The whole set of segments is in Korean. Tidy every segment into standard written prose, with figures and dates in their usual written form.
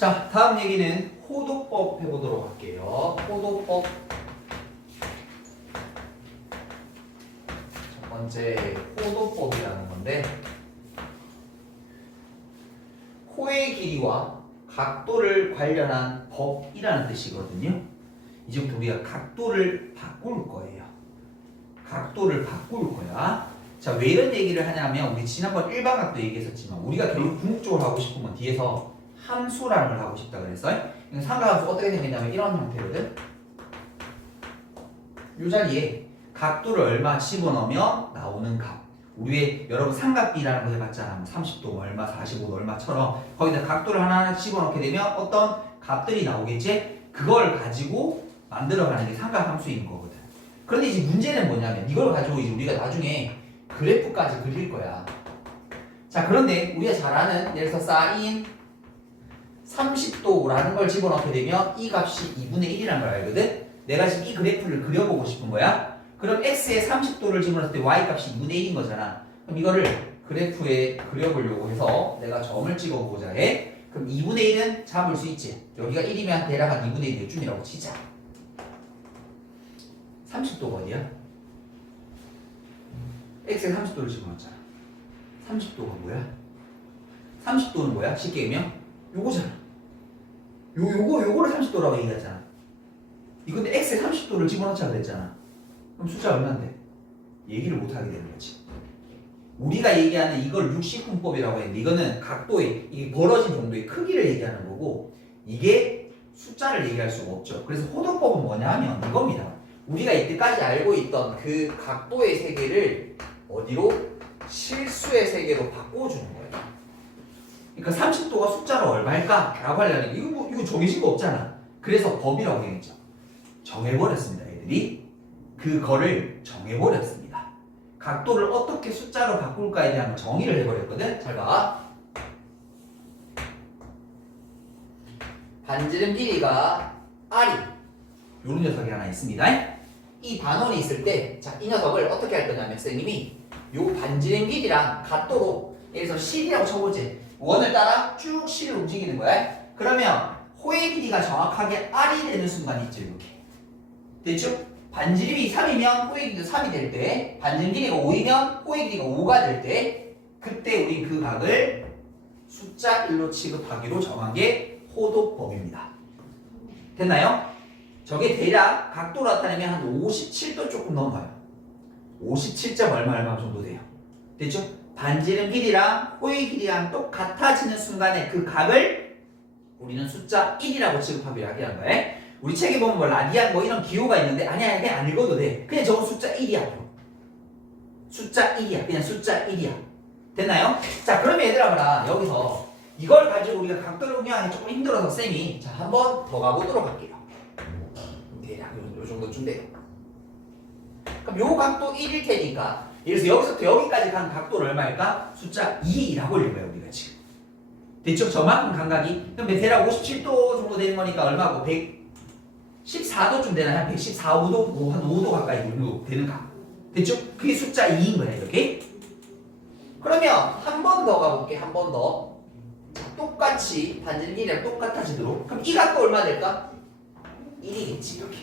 자, 다음 얘기는 호도법 해보도록 할게요. 호도법. 첫 번째 호도법이라는 건데, 호의 길이와 각도를 관련한 법이라는 뜻이거든요. 이제부터 우리가 각도를 바꿀 거예요. 각도를 바꿀 거야. 자, 왜 이런 얘기를 하냐면, 우리 지난번 일반각도 얘기했었지만, 우리가 결국 궁극적으로 하고 싶은 건 뒤에서 함수라는 걸 하고 싶다 그랬어요. 삼각함수 어떻게 생겼냐면 이런 형태거든. 이 자리에 각도를 얼마 집어넣으면 나오는 값. 우리 왜 여러분 삼각비라는 거 해봤잖아. 30도 얼마, 45도 얼마처럼 거기다 각도를 하나하나 집어넣게 되면 어떤 값들이 나오겠지? 그걸 가지고 만들어가는 게 삼각함수인 거거든. 그런데 이제 문제는 뭐냐면 이걸 가지고 이제 우리가 나중에 그래프까지 그릴 거야. 자, 그런데 우리가 잘 아는 예를 들어서 사인 30도라는 걸 집어넣게 되면 이 값이 2분의 1이라는 걸 알거든? 내가 지금 이 그래프를 그려보고 싶은 거야? 그럼 x에 30도를 집어넣을 때 y 값이 2분의 1인 거잖아. 그럼 이거를 그래프에 그려보려고 해서 내가 점을 찍어보자 해. 그럼 2분의 1은 잡을 수 있지. 여기가 1이면 대략 한 2분의 1쯤이라고 치자. 30도가 어디야? x에 30도를 집어넣었잖아. 30도가 뭐야? 30도는 뭐야? 쉽게 얘기하면 요거잖아. 요거를 30도라고 얘기하잖아. 이건데 x에 30도를 집어넣자 그랬잖아. 그럼 숫자 얼마인데? 얘기를 못하게 되는 거지. 우리가 얘기하는 이걸 60분법이라고 했는데 이거는 각도의 이게 벌어진 정도의 크기를 얘기하는 거고 이게 숫자를 얘기할 수가 없죠. 그래서 호도법은 뭐냐 하면 이겁니다. 우리가 이때까지 알고 있던 그 각도의 세계를 어디로? 실수의 세계로 바꿔주는 거예요. 그러니까 30도가 숫자로 얼마일까? 라고 하려면 이거 정해진 거 없잖아. 그래서 법이라고 얘기했죠. 정해버렸습니다. 애들이 그거를 정해버렸습니다. 각도를 어떻게 숫자로 바꿀까에 대한 정의를 해버렸거든. 잘 봐. 반지름 길이가 R이 요런 녀석이 하나 있습니다. 이 반원이 있을 때 자, 이 녀석을 어떻게 할 거냐면 선생님이 요 반지름 길이랑 각도로 예를 들어서 C이라고 쳐보지. 원을 따라 쭉 C를 움직이는 거야. 그러면 호의 길이가 정확하게 R이 되는 순간이 있죠. 이렇게. 됐죠? 반지름이 3이면 호의 길이가 3이 될 때, 반지름 길이가 5이면 호의 길이가 5가 될 때, 그때 우리 그 각을 숫자 1로 취급하기로 정한 게 호도법입니다. 됐나요? 저게 대략 각도로 나타내면 한 57도 조금 넘어요. 57점 얼마 정도 돼요. 됐죠? 반지름 길이랑 호의 길이랑 똑같아지는 순간에 그 각을 우리는 숫자 1이라고 취급하기로 하는 거예요. 우리 책에 보면 뭐 라디안 뭐 이런 기호가 있는데 아니야 그냥 안 읽어도 돼. 그냥 저거 숫자 1이야. 숫자 1이야. 그냥 숫자 1이야. 됐나요? 자, 그러면 얘들아 봐라. 여기서 이걸 가지고 우리가 각도를 응용하기 조금 힘들어서 쌤이 자, 한 번 더 가보도록 할게요. 대략 요 정도쯤 돼요. 그럼 요 각도 1일 테니까 예를 들어서 여기서부터 여기까지 간 각도는 얼마일까? 숫자 2라고 읽는 거예요, 우리가 지금. 됐죠? 저만큼 감각이. 그럼 대략 57도 정도 되는 거니까 얼마고? 114도쯤 되나요? 한 114, 5도, 한 5도 가까이 정도 되는 각. 됐죠? 그게 숫자 2인 거예요, 이렇게. 그러면 한 번 더 가볼게, 한 번 더. 자, 똑같이 반지름 길이랑 똑같아지도록. 그럼 이 각도 얼마 될까? 1이겠지, 이렇게.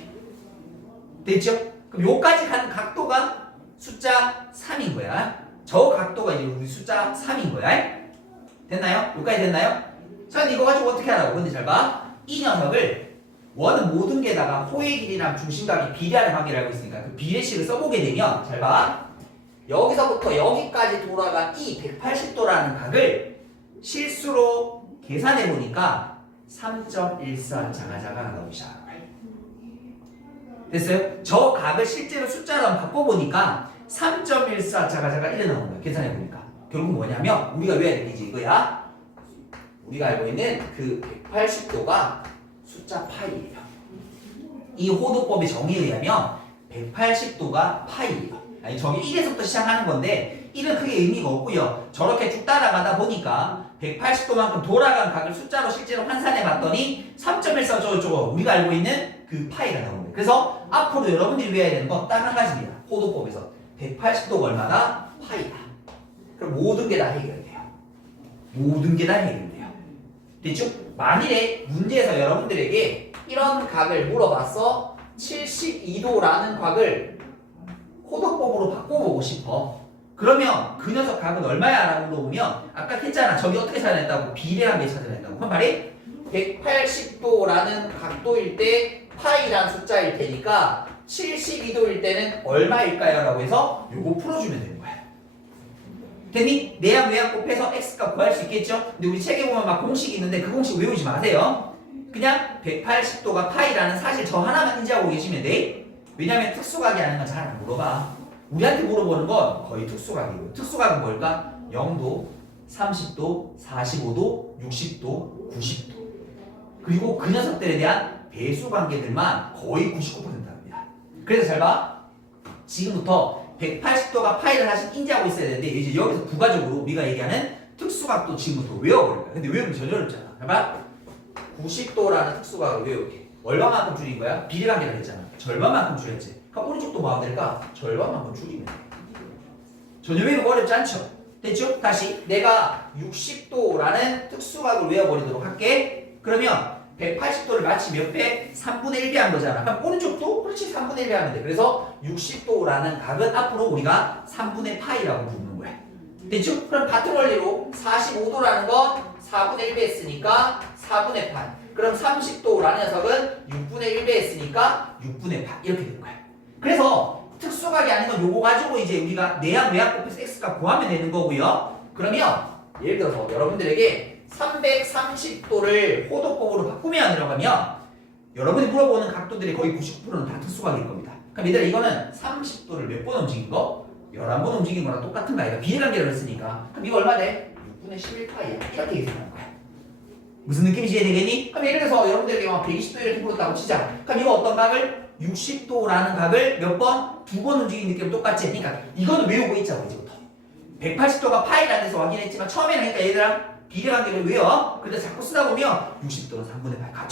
됐죠? 그럼 요까지 간 각도가 숫자 3인 거야. 저 각도가 이제 우리 숫자 3인 거야. 됐나요? 여기까지 됐나요? 자, 이거 가지고 어떻게 하라고? 근데 잘 봐. 이 녀석을 원은 모든 게다가 호의 길이랑 중심각이 비례하는 관계를 알고 있으니까 그 비례식을 써보게 되면 잘 봐. 여기서부터 여기까지 돌아간 이 180도라는 각을 실수로 계산해 보니까 3.14 자가자가 나오기 시작합니다. 됐어요? 저 각을 실제로 숫자로 한번 바꿔보니까 3.14 자가자가 이래 나오는 거예요. 계산해보니까. 결국 뭐냐면 우리가 외워야 되지 이거야. 우리가 알고 있는 그 180도가 숫자 파이예요. 이 호도법의 정의에 의하면 180도가 파이예요. 아니 저기 1에서부터 시작하는 건데 1은 크게 의미가 없고요. 저렇게 쭉 따라가다 보니까 180도만큼 돌아간 각을 숫자로 실제로 환산해 봤더니 3.14 저거 우리가 알고 있는 그 파이가 나오는 거예요. 그래서 앞으로 여러분들이 외워야 되는 건 딱 한 가지입니다. 호도법에서 180도가 얼마나? 파이다. 그럼 모든 게 다 해결돼요. 모든 게 다 해결돼요. 됐죠? 만일에 문제에서 여러분들에게 이런 각을 물어봤어. 72도라는 각을 호도법으로 바꿔보고 싶어. 그러면 그 녀석 각은 얼마야? 라고 물어보면 아까 했잖아. 저기 어떻게 찾아냈다고? 비례하게 찾아냈다고. 그럼 말이 180도라는 각도일 때 파이란 숫자일 테니까 72도일 때는 얼마일까요? 라고 해서 요거 풀어주면 되는 거야. 됐니? 내양 외양 곱해서 x값 구할 수 있겠죠? 근데 우리 책에 보면 막 공식이 있는데 그 공식 외우지 마세요. 그냥 180도가 파이라는 사실 저 하나만 인지하고 계시면 돼. 왜냐면 특수각이 아닌 건 잘 안 물어봐. 우리한테 물어보는 건 거의 특수각이고, 특수각은 뭘까? 0도, 30도, 45도, 60도, 90도. 그리고 그 녀석들에 대한 배수 관계들만 거의 99%입니다. 그래서 잘 봐. 지금부터 180도가 파이를 사실 인지하고 있어야 되는데 이제 여기서 부가적으로 우리가 얘기하는 특수각도 지금부터 외워버릴 거야. 근데 외우면 전혀 어렵잖아. 잘 봐. 90도라는 특수각을 외우게. 얼마만큼 줄인 거야? 비례관계를 했잖아. 절반만큼 줄였지. 그럼 오른쪽도 뭐 하면 될까? 절반만큼 줄이면 돼. 전혀 외우기 어렵지 않죠? 됐죠? 다시 내가 60도라는 특수각을 외워버리도록 할게. 그러면 180도를 마치 몇 배? 3분의 1배 한 거잖아. 그럼 오른쪽도 그렇지 3분의 1배 하면 돼. 그래서 60도라는 각은 앞으로 우리가 3분의 파이라고 부르는 거야. 됐죠? 그럼 같은 원리로 45도라는 건 4분의 1배 했으니까 4분의 파이. 그럼 30도라는 녀석은 6분의 1배 했으니까 6분의 파이. 이렇게 되는 거야. 그래서 특수각이 아닌 건 요거 가지고 이제 우리가 내양 외양 곱해서 x값 구하면 되는 거고요. 그러면 예를 들어서 여러분들에게 330도를 호도법으로 바꾸면 들어가면 여러분이 물어보는 각도들이 거의 99%는 다 특수각일 겁니다. 그럼 얘들아 이거는 30도를 몇 번 움직인 거? 11번 움직인 거랑 똑같은 거 아이가? 비례관계를 했으니까. 그럼 이거 얼마 돼? 6분의 11파이야. 이렇게 계산하는 거야. 무슨 느낌인지 이해되겠니? 그럼 예를 들어서 여러분들에게 막 120도 이렇게 물었다고 치자. 그럼 이거 어떤 각을? 60도라는 각을 몇 번? 2번 움직인 느낌 똑같지? 그러니까 이거는 외우고 있자고 이제부터. 180도가 파이라는 데서 확인했지만 처음에는 그러니까 얘들아 비례관계를 외워. 근데 자꾸 쓰다 보면 60도는 3분의 8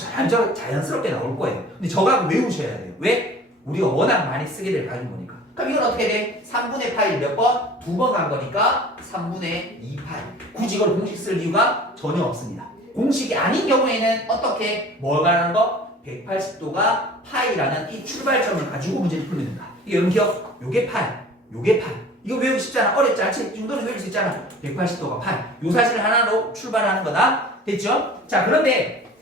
자연스럽게 나올 거예요. 근데 저 각을 외우셔야 돼요. 왜? 우리가 워낙 많이 쓰게 될 각인 거니까. 그럼 이건 어떻게 돼? 3분의 파이를 몇 번? 2번 간 거니까 3분의 2파이. 굳이 이걸 공식 쓸 이유가 전혀 없습니다. 공식이 아닌 경우에는 어떻게? 뭘 가는 거? 180도가 파이라는 이 출발점을 가지고 문제를 풀면 된다. 이게 여러분 기억? 요게 파이, 요게 파이. 이거 외우기 쉽잖아. 어렵지 않지? 이 정도는 외울 수 있잖아. 180도가 파이. 요 사실 하나로 출발하는 거다. 됐죠? 자, 그런데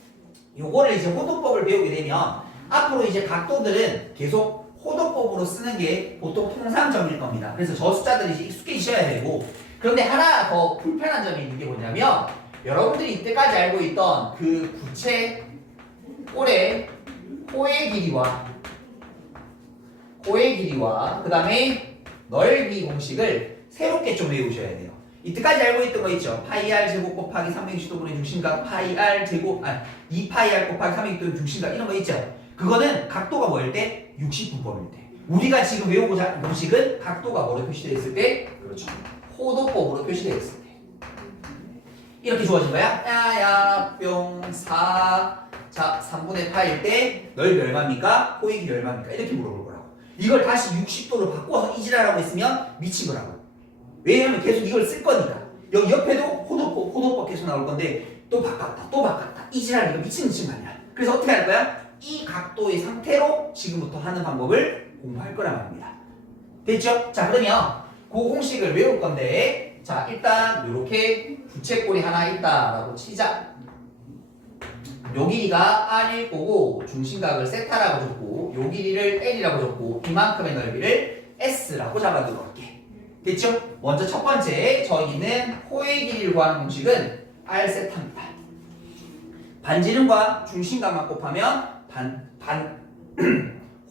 요거를 이제 호도법을 배우게 되면 앞으로 이제 각도들은 계속 호도법으로 쓰는 게 보통 통상점일 겁니다. 그래서 저 숫자들이 이제 익숙해지셔야 되고, 그런데 하나 더 불편한 점이 있는 게 뭐냐면 여러분들이 이때까지 알고 있던 그 부채 꼴의 호의 길이와 그 다음에 넓이 공식을 새롭게 좀 외우셔야 돼요. 이때까지 알고 있던 거 있죠? 파이 r 제곱 곱하기 360도분의 중심각 파이 r 제곱 2파이 r 곱하기 360도분의 중심각 이런 거 있죠? 그거는 각도가 뭐일 때? 60분법일 때. 우리가 지금 외우고자 하는 공식은 각도가 뭐로 표시되어 있을 때? 그렇죠. 호도법으로 표시되어 있을 때. 이렇게 주어진 거야? 야야 뿅4 자 3분의 파일 때 넓이 얼마입니까? 호의 길이 얼마입니까? 이렇게 물어볼 거라고. 이걸 다시 60도로 바꿔서 이지라라고 했으면 미친 거라고. 왜냐면 계속 이걸 쓸 거니까. 여기 옆에도 호도법 계속 나올 건데 또 바꿨다 이지랄 이거 미친 말이야. 그래서 어떻게 할 거야? 이 각도의 상태로 지금부터 하는 방법을 공부할 거란 말입니다. 됐죠? 자 그러면 그 공식을 외울 건데 자 일단 이렇게 부채꼴이 하나 있다라고 치자. 요 길이가 R일 거고 중심각을 세타라고 줬고 요 길이를 L이라고 줬고 이만큼의 넓이를 S라고 잡아두도록 할게. 됐죠? 먼저 첫 번째 저기는 호의 길이를 구하는 공식은 R 세타입니다. 반지름과 중심각만 곱하면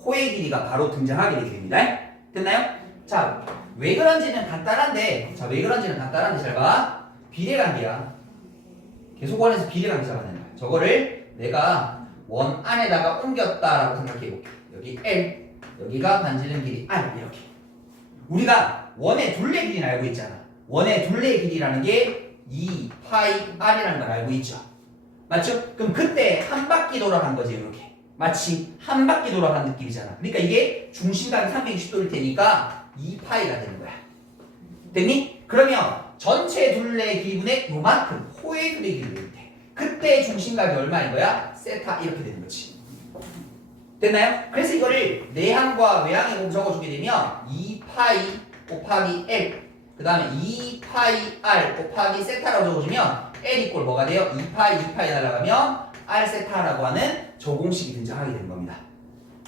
호의 길이가 바로 등장하게 되게 됩니다. 됐나요? 자, 왜 그런지는 간단한데 잘 봐. 비례관계야. 계속 원에서 비례관계 잡아내는 거야. 저거를 내가 원 안에다가 옮겼다라고 생각해볼게. 여기 L, 여기가 반지름 길이 R 이렇게. 우리가 원의 둘레 길이는 알고 있잖아. 원의 둘레 길이라는 게 2파이 R이라는 걸 알고 있죠. 맞죠? 그럼 그때 한 바퀴 돌아간 거지 이렇게. 마치 한 바퀴 돌아간 느낌이잖아. 그러니까 이게 중심각이 360도일 테니까 2파이가 되는 거야. 됐니? 그러면 전체 둘레 길이분의 요만큼 호의 둘레 길이를 돼. 그때 중심각이 얼마인 거야? 세타 이렇게 되는 거지. 됐나요? 그래서 이거를 내항과 외항에 공 적어주게 되면 2파이 곱하기 L 그 다음에 2파이 R 곱하기 세타라고 적어주면 L 이꼴 뭐가 돼요? 2파이 날아가면 R 세타라고 하는 저 공식이 등장하게 되는 겁니다.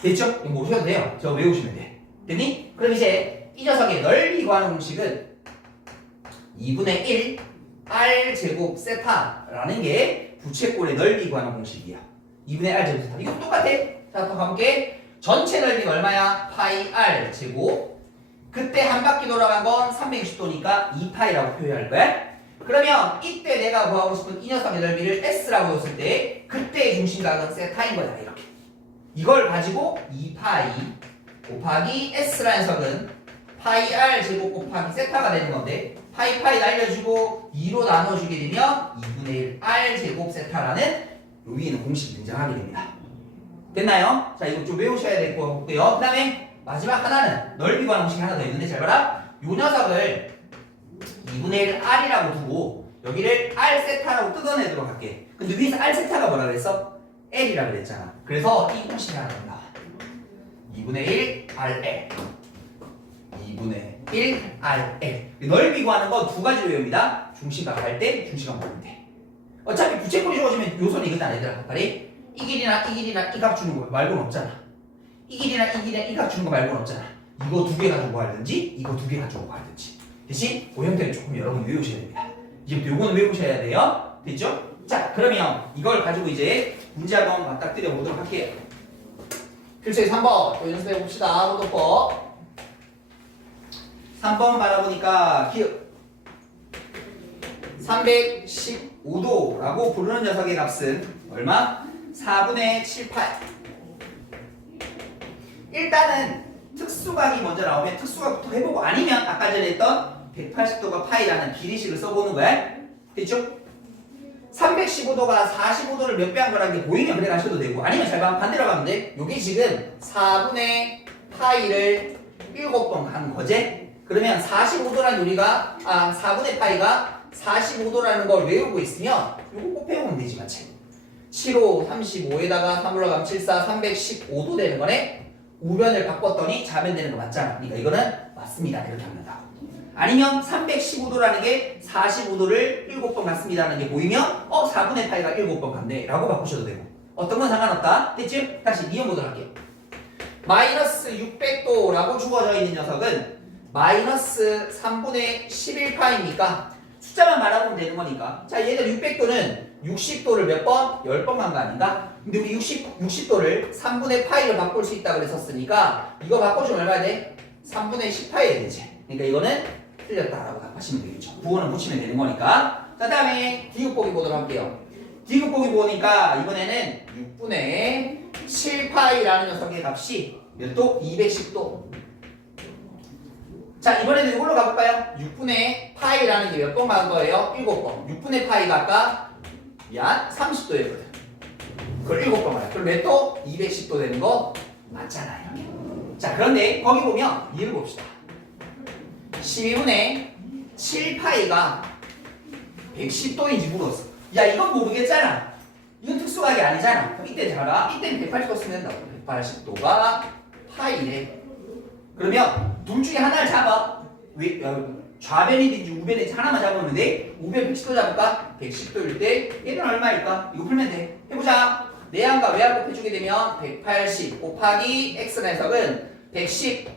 됐죠? 이거 모르셔도 돼요. 저 외우시면 돼. 됐니? 그럼 이제 이 녀석의 넓이 구하는 공식은 2분의 1 R 제곱 세타라는 게 부채꼴의 넓이 구하는 공식이야. 2분의 R 제곱 세타. 이거 똑같아. 자, 또 가볼게. 전체 넓이가 얼마야? 파이 R 제곱. 그때 한 바퀴 돌아간 건 360도니까 2파이라고 표현할 거야. 그러면 이때 내가 구하고 싶은 이 녀석의 넓이를 S라고 했을 때 그때의 중심각은 세타인 거야. 이렇게. 이걸 가지고 2파이 곱하기 S라는 녀석은 파이 R 제곱 곱하기 세타가 되는 건데 파이 날려주고 2로 나눠주게 되면 2분의 1 R 제곱 세타라는 여기에는 공식이 등장하게 됩니다. 됐나요? 자, 이거 좀 외우셔야 될 것 같고요. 그 다음에 마지막 하나는 넓이 구하는 공식이 하나 더 있는데 잘 봐라. 요 녀석을 2분의 1 R이라고 두고 여기를 R 세타라고 뜯어내도록 할게. 근데 위에서 R 세타가 뭐라 그랬어? L이라 그랬잖아. 그래서 이 공식이 하나 더 나와. 2분의 1 RL 2분의 1 RL 넓이 구하는 건 두 가지로 외웁니다. 중심각 할 때, 중심각 모를 때. 어차피 부채꼴이 주어지면 요소는 이거잖아 얘들아. 빨리 이 길이나 이 값 주는 거 말고는 없잖아. 이 길이나 이 값 주는 거 말고는 없잖아. 이거 두 개 가지고 하든지 이거 두 개 가지고 하든지. 대신 그 형태를 조금 여러분이 외우셔야 됩니다. 이제부터 요거는 외우셔야 돼요. 됐죠? 자, 그러면 이걸 가지고 이제 문제 한번 맞닥뜨려 보도록 할게요. 필수의 3번 또 연습해 봅시다. 모도법 3번 바라보니까 기억 315도라고 부르는 녀석의 값은 얼마? 4분의 7파이. 일단은 특수각이 먼저 나오면 특수각부터 해보고 아니면 아까 전에 했던 180도가 파이라는 비례식을 써보는 거야. 됐죠? 315도가 45도를 몇 배 한 거라는 게 보이면 그래 가셔도 되고 아니면 잘 가면 반대로 가면 돼. 요게 지금 4분의 파이를 7번 간 거지? 그러면 45도라는 우리가 4분의 파이가 45도라는 걸 외우고 있으면 요거 꼭 배우면 되지 맞지? 7, 5, 35에다가 3 올라가면 7, 4, 315도 되는 거네? 우변을 바꿨더니 좌변 되는 거 맞잖아. 그러니까 이거는 맞습니다. 이렇게 하면 된다. 아니면 315도라는 게 45도를 7번 갔습니다라는 게 보이면 4분의 파이가 7번 갔네 라고 바꾸셔도 되고 어떤 건 상관없다. 됐지? 다시 이어 보도록 할게요. 마이너스 600도라고 주어져 있는 녀석은 마이너스 3분의 11파이니까 숫자만 말하면 되는 거니까 자 얘들 600도는 60도를 몇 번? 10번 간 거 아닌가? 근데 우리 60도를 3분의 파이로 바꿀 수 있다고 그랬었으니까 이거 바꿔주면 얼마 돼? 3분의 10파이야 되지. 그러니까 이거는 틀렸다라고 답하시면 되겠죠. 부호는 붙이면 되는 거니까. 자, 다음에 디귿보기 보도록 할게요. 디귿보기 보니까 이번에는 6분의 7파이라는 녀석의 값이 몇 도? 210도. 자, 이번에는 이걸로 가볼까요? 6분의 파이라는 게 몇 번 간 거예요? 7번. 6분의 파이가 아까 약 30도였거든. 그걸 7번 가요. 그럼 몇 도? 210도 되는 거 맞잖아요. 이렇게. 자, 그런데 거기 보면 이해를 봅시다. 12분의 7파이가 110도인지 물었어. 야, 이건 모르겠잖아. 이건 특수각이 아니잖아. 그럼 이때 잘 알아. 이때는 180도 쓰면 된다고. 180도가 파이래. 그러면 둘 중에 하나를 잡아. 좌변이든지 우변이든지 하나만 잡으면 돼. 우변 110도 잡을까? 110도일 때 얘는 얼마일까? 이거 풀면 돼. 해보자. 내항과 외항 곱해주게 되면 180 곱하기 x라는 녀석은 110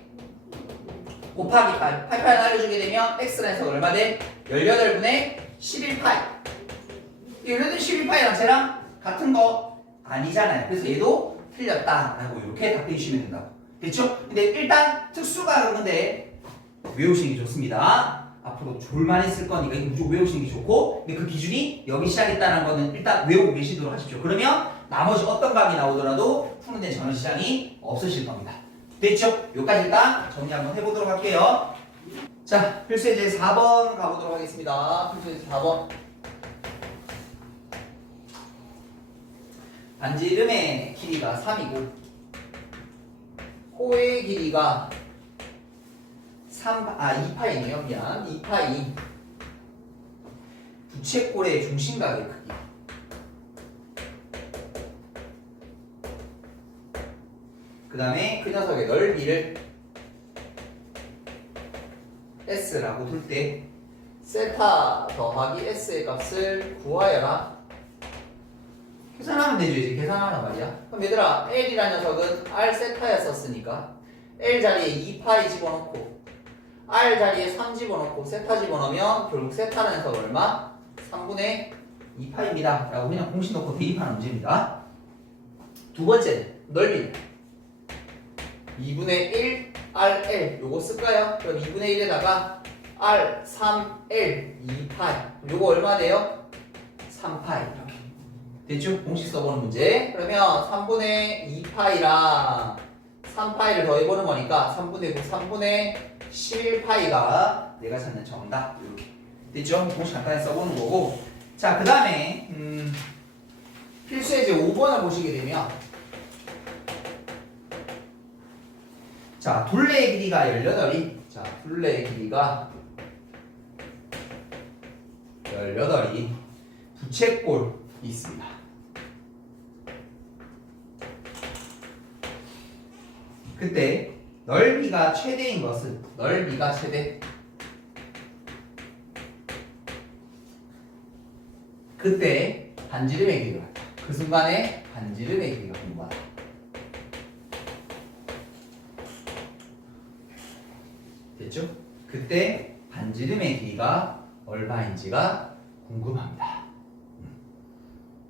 곱하기 8 알려주게 되면 x라는 녀석은 얼마 돼? 18분의 11파이 18분의 11파이랑 쟤랑 같은 거 아니잖아요. 그래서 얘도 틀렸다라고 이렇게 답해 주시면 된다고. 됐죠? 근데 일단 특수각은 근데 외우시는 게 좋습니다. 앞으로 졸만 있을 거니까 이거 무조건 외우시는 게 좋고 근데 그 기준이 여기 시작했다는 거는 일단 외우고 계시도록 하십시오. 그러면 나머지 어떤 각이 나오더라도 푸는 데 전혀 시장이 없으실 겁니다. 됐죠? 여기까지 일단 정리 한번 해보도록 할게요. 자, 필수예제 4번 가보도록 하겠습니다. 필수예제 4번. 반지름의 길이가 3이고 호의 길이가 2파이네요. 미안. 2파이. 부채꼴의 중심각의 크기. 그 다음에 그 녀석의 넓이를 S라고 둘 때 세타 더하기 S의 값을 구하여라. 계산하면 되죠. 이제 계산하란 말이야. 그럼 얘들아 L이라는 녀석은 R 세타였었으니까 L 자리에 2파이 집어넣고 R 자리에 3 집어넣고 세타 집어넣으면 결국 세타라는 녀석 얼마? 3분의 2파입니다. 라고 그냥 공식 넣고 대입하는 문제입니다. 두 번째 넓이 2분의 1 RL 요거 쓸까요? 그럼 2분의 1에다가 R 3L 2파이 요거 얼마 돼요? 3파이 이렇게 됐죠? 공식 써보는 문제. 그러면 3분의 2파이랑 3파이를 더해보는 거니까 3분의 9, 3분의 11파이가 내가 찾는 정답 이렇게 됐죠? 공식 간단히 써보는 거고. 자, 그 다음에 필수예제 5번을 보시게 되면 자, 둘레의 길이가 18이 자, 둘레의 길이가 18이 부채꼴이 있습니다. 그때 넓이가 최대인 것은 넓이가 최대 그때 반지름의 길이가 그 순간에 반지름의 길이가 궁금하다. 됐죠? 그때 반지름의 길이가 얼마인지가 궁금합니다.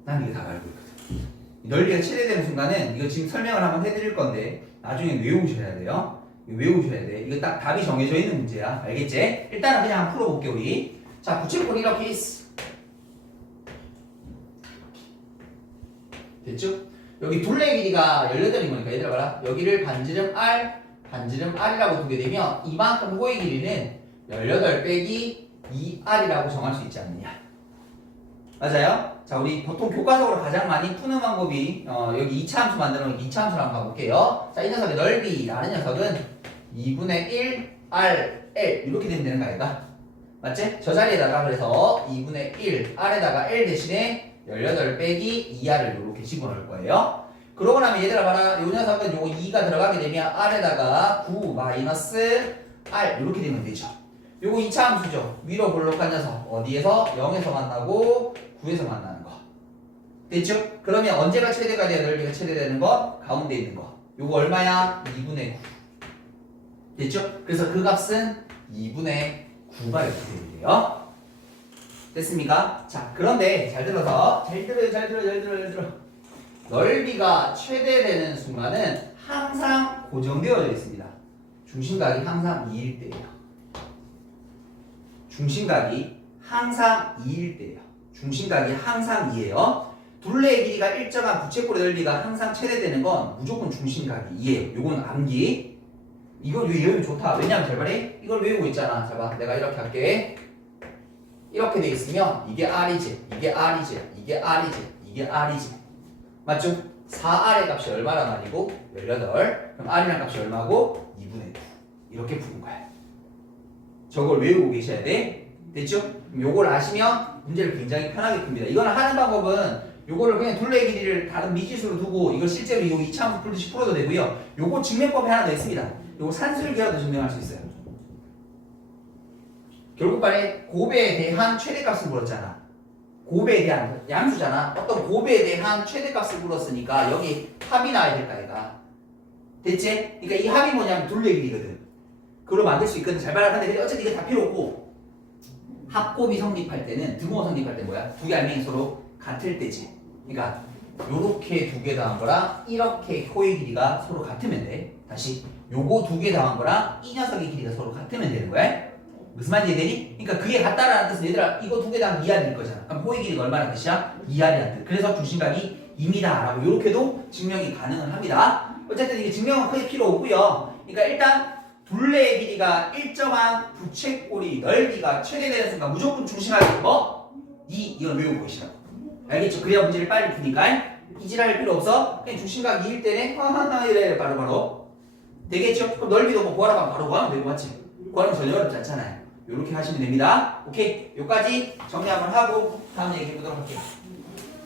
난 이게 다 알고 있거든. 넓이가 최대되는 순간은 이거 지금 설명을 한번 해드릴 건데 나중에 외우셔야 돼요. 외우셔야 돼. 이거 딱 답이 정해져 있는 문제야. 알겠지? 일단은 그냥 한번 풀어볼게 우리. 자, 부채꼴이 이렇게 있어. 됐죠? 여기 둘레 길이가 18인 거니까 얘들아 봐라. 여기를 반지름 R, 반지름 R이라고 두게 되면 이만큼 호의 길이는 18 빼기 2R이라고 정할 수 있지 않느냐. 맞아요? 자, 우리 보통 교과서로 가장 많이 푸는 방법이 여기 2차 함수 만들어 놓은 2차 함수를 한번 가볼게요. 자, 이 녀석의 넓이라는 녀석은 2분의 1 RL 이렇게 되면 되는 거 아닌가? 맞지? 저 자리에다가 그래서 2분의 1 R에다가 L 대신에 18 빼기 2R을 이렇게 집어넣을 거예요. 그러고 나면 얘들아 봐라. 이 녀석은 요거 2가 들어가게 되면 R에다가 9 마이너스 R 이렇게 되면 되죠. 요거 2차 함수죠. 위로 볼록한 녀석 어디에서? 0에서 만나고 9에서 만나는 거. 됐죠? 그러면 언제가 최대가 돼야 넓이가 최대되는 거? 가운데 있는 거. 요거 얼마야? 2분의 9. 됐죠? 그래서 그 값은 2분의 9가 이렇게 되는데요. 됐습니까? 자, 그런데 잘 들어서 잘 들어. 넓이가 최대되는 순간은 항상 고정되어져 있습니다. 중심각이 항상 2일 때예요. 중심각이 항상 2일 때예요. 중심각이 항상 2예요. 둘레의 길이가 일정한 부채꼴의 넓이가 항상 최대되는 건 무조건 중심각이 2예요. 요건 암기. 이건 외우면 좋다. 왜냐면 잘 말해. 이걸 외우고 있잖아. 자 봐. 내가 이렇게 할게. 이렇게 돼 있으면 이게 R이지. 이게 R이지. 이게 R이지. 이게 R이지. 맞죠? 4R의 값이 얼마란 말이고? 18. 그럼 R이란 값이 얼마고? 2분의 9. 이렇게 푸는 거야. 저걸 외우고 계셔야 돼. 됐죠? 그럼 요걸 아시면 문제를 굉장히 편하게 풉니다. 이거는 하는 방법은 요거를 그냥 둘레의 길이를 다른 미지수로 두고 이걸 실제로 이 2차 함수 풀듯이 풀어도 되고요. 요거 증명법이 하나 더 있습니다. 요거 산술기라도 증명할 수 있어요. 결국 간에 곱에 대한 최대값을 물었잖아. 곱에 대한 양수잖아. 어떤 곱에 대한 최대값을 물었으니까 여기 합이 나와야 될까 얘가. 됐지? 그러니까 이 합이 뭐냐면 둘레 길이거든. 그걸로 만들 수 있거든. 잘 말하는데 어쨌든 이게 다 필요 없고 합곱이 성립할 때는 등호 성립할 때 뭐야? 두 개 알맹이 서로 같을 때지. 그러니까 요렇게 두 개 더한 거랑 이렇게 호의 길이가 서로 같으면 돼. 다시 요거 두 개 더한 거랑 이 녀석의 길이가 서로 같으면 되는 거야. 무슨 말인지 이해되니? 그러니까 그게 같다라는 뜻은 얘들아 이거 두 개 더하면 2R일 거잖아. 그럼 호의 길이가 얼마나 뜻이야? 2R이라는 뜻. 그래서 중심각이 2m 라고 요렇게도 증명이 가능은 합니다. 어쨌든 이게 증명은 크게 필요 없고요. 그러니까 일단 둘레의 길이가 일정한 부채꼴이 넓이가 최대되는 순간 무조건 중심각이 뭐? 2 이건 외우고 계시라고. 알겠죠? 그래야 문제를 빨리 푸니까 이질할 필요 없어. 그냥 중심각 2일 때는 이래 바로 되겠죠? 그럼 넓이도 뭐 구하라고 하면 바로 구하면 되고 맞지? 구하면 전혀 어렵지 않잖아요. 이렇게 하시면 됩니다. 오케이? 여기까지 정리 한번 하고 다음 얘기 해보도록 할게요.